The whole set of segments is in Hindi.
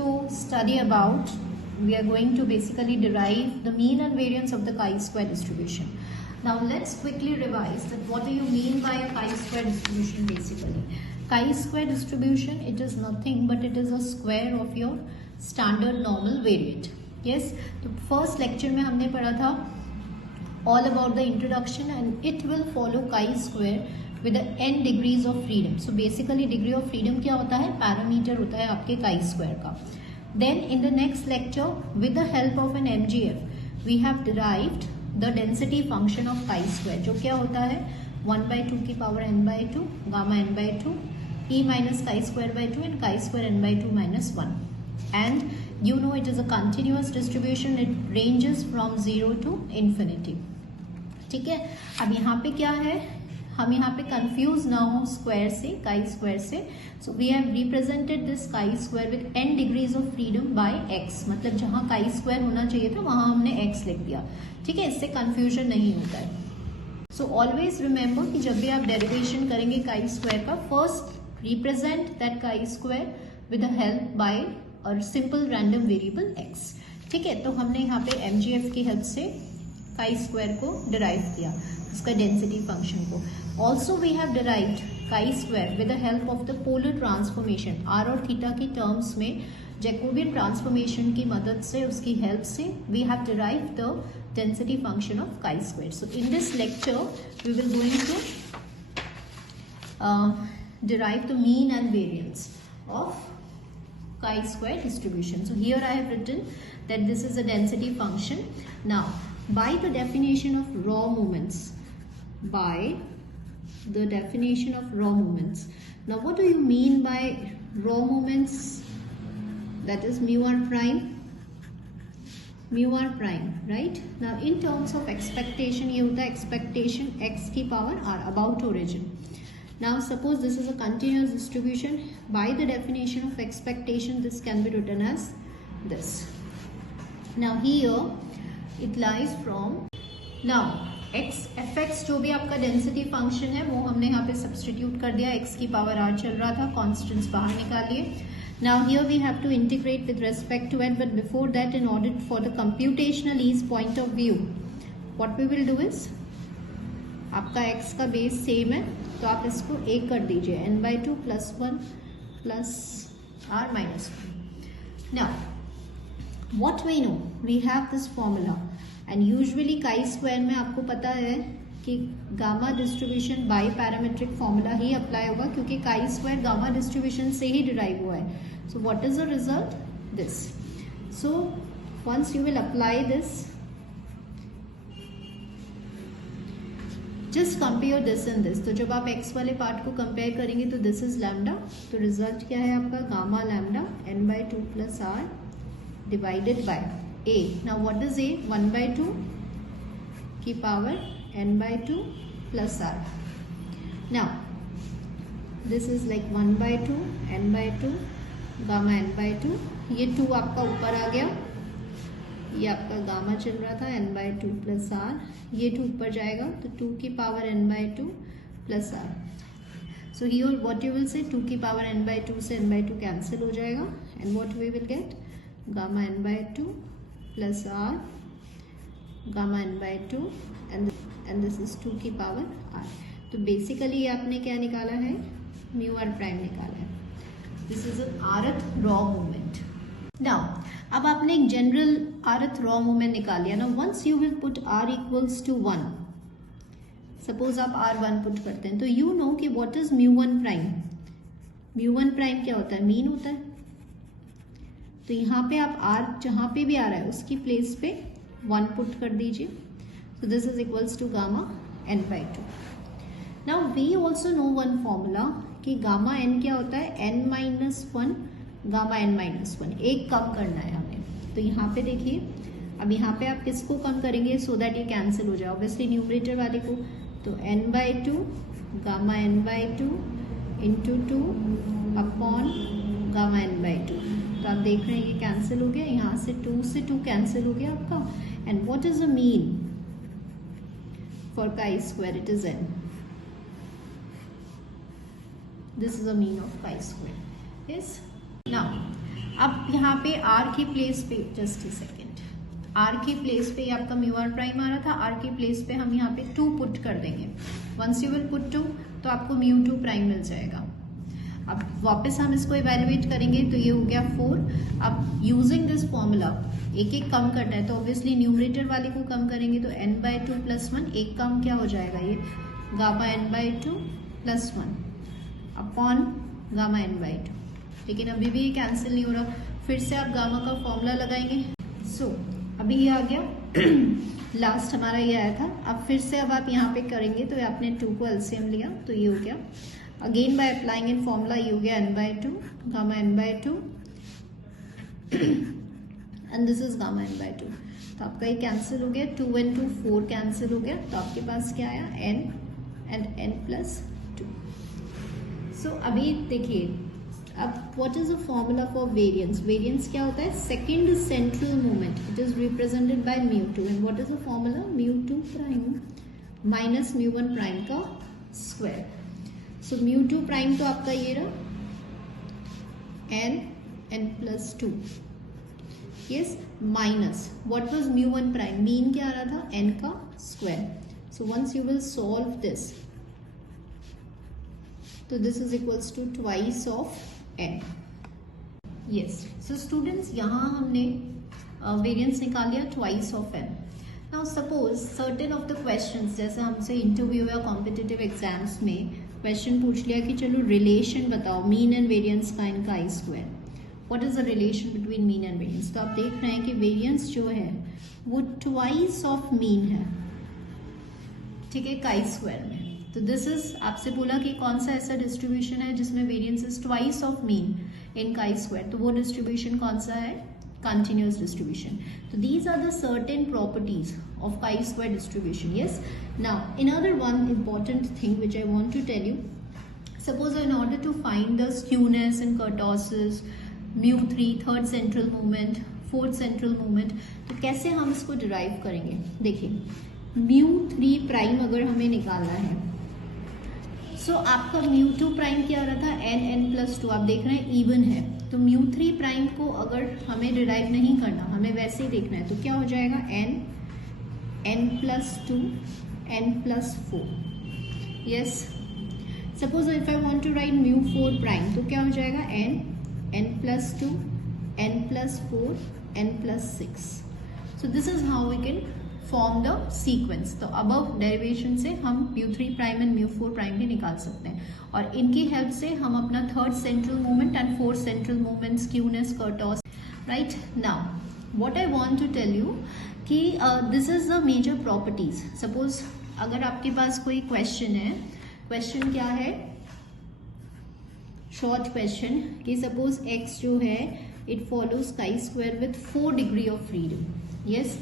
to study about, we are going to basically derive the mean and variance of the chi-square distribution. Now let's quickly revise that what do you mean by a chi-square distribution basically. Chi-square distribution, it is nothing but it is a square of your standard normal variate. Yes, तो first lecture में हमने पढ़ा था all about the introduction and it will follow chi-square with the n degrees of freedom. So basically degree of freedom क्या होता है, पैरामीटर होता है आपके chi-square का. Then in the next lecture with the help of an MGF we have derived the density function of chi-square जो क्या होता है 1/2 की power n by 2 gamma n by 2 e minus chi-square by 2 and chi-square n by 2 minus 1. And you know it is a continuous distribution, it ranges from 0 to infinity. ठीक है, अब यहाँ पे क्या है, हम यहाँ पे कंफ्यूज ना हो स्क्वायर से, काई स्क्वायर से. So we have represented this chi square with n degrees of freedom by x. मतलब जहाँ काई स्क्वायर होना चाहिए था वहां हमने x लिख दिया. ठीक है, इससे कंफ्यूजन नहीं होता है. सो ऑलवेज रिमेंबर कि जब भी आप डेरिवेशन करेंगे काई स्क्वायर का, फर्स्ट रिप्रेजेंट दैट काई square with the help by और सिंपल रैंडम वेरिएबल x. ठीक है, तो हमने यहाँ पे MGF की हेल्प से काई स्क्वायर को डिराइव किया, इसका डेंसिटी फंक्शन को. Also we have derived chi square with the help of the polar transformation. R और थीटा की टर्म्स में जैकोबियन ट्रांसफॉर्मेशन की मदद से, उसकी हेल्प से we have derived the density function of chi square. So in this lecture we will going to derive the mean and variance of chi-square distribution. So here I have written that this is a density function. Now by the definition of raw moments, now what do you mean by raw moments? That is mu r prime, right? Now in terms of expectation, ये होता है expectation x की power r about origin. Now suppose this is a continuous distribution. By the definition of expectation, this can be written as this. Now here it lies from, now x fx जो भी आपका डेंसिटी फंक्शन है वो हमने यहाँ पे सब्सटीट्यूट कर दिया. x की पावर r चल रहा था, कॉन्स्टेंट्स बाहर निकालिए. Now here we have to integrate with respect to n, but before that, in order for the computational ease point of view, what we will do is, आपका x का बेस सेम है तो आप इसको एक कर दीजिए, n/2 + 1 + r - 1. Now what we know, we have this formula and usually chi square में आपको पता है कि gamma distribution by parametric formula he apply होगा क्योंकि chi स्क्वायर गामा डिस्ट्रीब्यूशन से ही डिराइव हुआ है. So what is the result, this. So once you will apply this, just compare this and this. तो जब आप x वाले पार्ट को कंपेयर करेंगे तो दिस इज लैम्डा, तो रिजल्ट क्या है आपका gamma lambda n/2 + r divided by a. Now what is a, 1/2 की power n/2 + r. Now this is like 1/2 n/2 gamma n/2. ये 2 आपका ऊपर आ गया, ये आपका गामा चल रहा था n/2 + r. ये 2 ऊपर जाएगा तो 2 की power n/2 + r. So here what you will say, 2 की पावर n/2 से n/2 कैंसिल हो जाएगा and what we will get, gamma n/2 + r gamma n/2 and this is 2 की पावर r. तो बेसिकली आपने क्या निकाला है, म्यू r प्राइम निकाला है. This is an rth raw moment. Now अब आपने एक जनरल rth raw moment निकाल लिया ना. Once you will put r = 1, suppose आप r1 पुट करते हैं तो यू नो कि व्हाट इज μ1 प्राइम. μ1 प्राइम क्या होता है, मीन होता है. तो यहाँ पे आप r जहाँ पे भी आ रहा है उसकी प्लेस पे 1 पुट कर दीजिए. So this is equals to gamma n/2. Now we also know one formula कि gamma n क्या होता है, n-1 gamma n-1. एक कम करना है हमें. तो यहाँ पे देखिए, अब यहाँ पे आप किसको कम करेंगे सो दैट ये कैंसिल हो जाए, ऑब्वियसली न्यूमरेटर वाले को. तो n/2 gamma n/2 into 2 upon gamma n/2. तो आप देख रहे हैं ये कैंसिल हो गया, यहाँ से 2 से 2 कैंसिल हो गया आपका. And what is the mean for chi square, it is n. This is a mean of chi square. Yes. Now अब यहाँ पे आर की प्लेस पे जस्ट अ सेकेंड, आर की प्लेस पे आपका म्यू आर प्राइम आ रहा था, आर की प्लेस पे हम यहाँ पे 2 पुट कर देंगे। वंस यू विल पुट 2 तो आपको म्यू 2 प्राइम मिल जाएगा। अब वापस हम इसको इवेलुएट करेंगे तो ये हो गया 4। अब यूजिंग दिस फॉर्मूला एक एक कम करना है तो ऑब्वियसली न्यूमरेटर वाले को कम करेंगे तो n/2 + 1 एक कम क्या हो जाएगा, ये gamma n/2 + 1 upon gamma n/2। लेकिन अभी भी ये कैंसिल नहीं हो रहा, फिर से आप गामा का फॉर्मूला लगाएंगे। सो अभी ये आ गया, लास्ट हमारा ये आया था। अब फिर से अब आप यहाँ पे करेंगे तो आपने 2 को एलसीएम लिया तो ये हो गया, again by applying in formula ये हो गया n/2 gamma n/2 and this is gamma n/2। तो आपका ये कैंसिल हो गया, 2 and 2 4 कैंसिल हो गया, तो आपके पास क्या आया n एंड n+2। सो अभी देखिए, अब what is the formula for variance? Variance क्या होता है? Second central moment, it is represented by μ2 and what is the formula? μ2 prime minus μ1 prime का स्क्वायर। सो μ2 प्राइम तो आपका ये रहा n+2, yes, minus what was μ1 prime, mean क्या आ रहा था? n का square. So once you will solve this तो this is equals to twice of n। Yes, so students यहाँ हमने वेरिएंस निकाल लिया twice of n। Now suppose certain of the questions, जैसे हमसे इंटरव्यू या कॉम्पिटिटिव एग्जाम्स में क्वेश्चन पूछ लिया कि चलो रिलेशन बताओ मीन एंड वेरिएंस का इनका आई square, what is the relation between mean and variance? तो आप देख रहे हैं कि वेरिएंस जो है वो ट्वाइस ऑफ मीन है, ठीक है, काई स्क्वायर में। तो दिस इज, आपसे बोला कि कौन सा ऐसा डिस्ट्रीब्यूशन है जिसमें variance is twice of mean in chi square, तो वो डिस्ट्रीब्यूशन कौन सा है? Continuous distribution. तो these are the certain properties of chi-square distribution. Yes, now another one important thing which I want to tell you, suppose in order to find the skewness and kurtosis, μ3 third central moment, fourth central moment, तो कैसे हम इसको derive करेंगे? देखिए μ3 प्राइम अगर हमें निकालना है, सो आपका μ2 प्राइम क्या आ रहा था? n+2, आप देख रहे हैं इवन है, तो μ3 प्राइम को अगर हमें डिराइव नहीं करना, हमें वैसे ही देखना है, तो क्या हो जाएगा? n+2 n+4। yes, suppose if I want to write μ4 prime तो क्या हो जाएगा? n+2 n+4 n+6। so this is how we can form the sequence। तो above derivation से हम μ3 प्राइम एंड μ4 प्राइम भी निकाल सकते हैं, और इनकी हेल्प से हम अपना third central moment and fourth central moment, skewness, kurtosis, right. Now what I want to tell you कि this is the major properties. Suppose अगर आपके पास कोई क्वेश्चन है, क्वेश्चन क्या है? शॉर्ट क्वेश्चन कि सपोज x जो है it follows chi square with 4 degree of freedom, yes,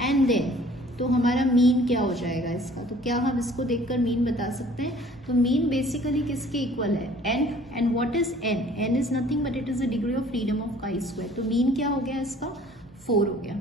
and then तो हमारा मीन क्या हो जाएगा इसका? तो क्या हम इसको देखकर मीन बता सकते हैं? तो मीन बेसिकली किसके इक्वल है? n, and what is n? n is nothing but it is the degree of freedom of chi square. तो मीन क्या हो गया इसका? 4 हो गया।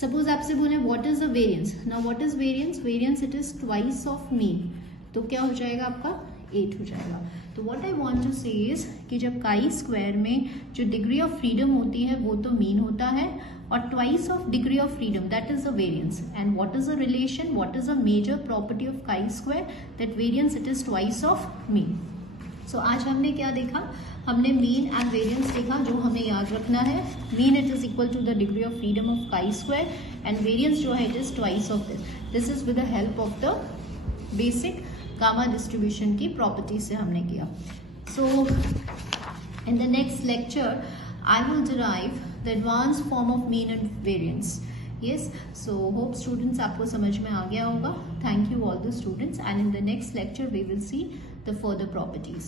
सपोज आपसे बोले what is the variance? Now what is variance? Variance it is twice of mean, तो क्या हो जाएगा आपका? 8 हो जाएगा। तो व्हाट आई वांट टू से इज कि जब काई स्क्वायर में जो डिग्री ऑफ फ्रीडम होती है वो तो मीन होता है, और twice of degree of freedom that is the variance. And what is the relation, what is the major property of chi square? That variance it is twice of mean. So आज हमने क्या देखा? हमने मीन एंड वेरिएंस देखा, जो हमें याद रखना है। Mean it is equal to the degree of freedom of chi square, and variance जो है it is twice of this. This is with the help of the basic gamma distribution की प्रॉपर्टी से हमने किया। So in the next lecture I will derive the advance form of mean and variance. Yes, so hope students आपको समझ में आ गया होगा। Thank you all the students, and in the next lecture we will see the further properties.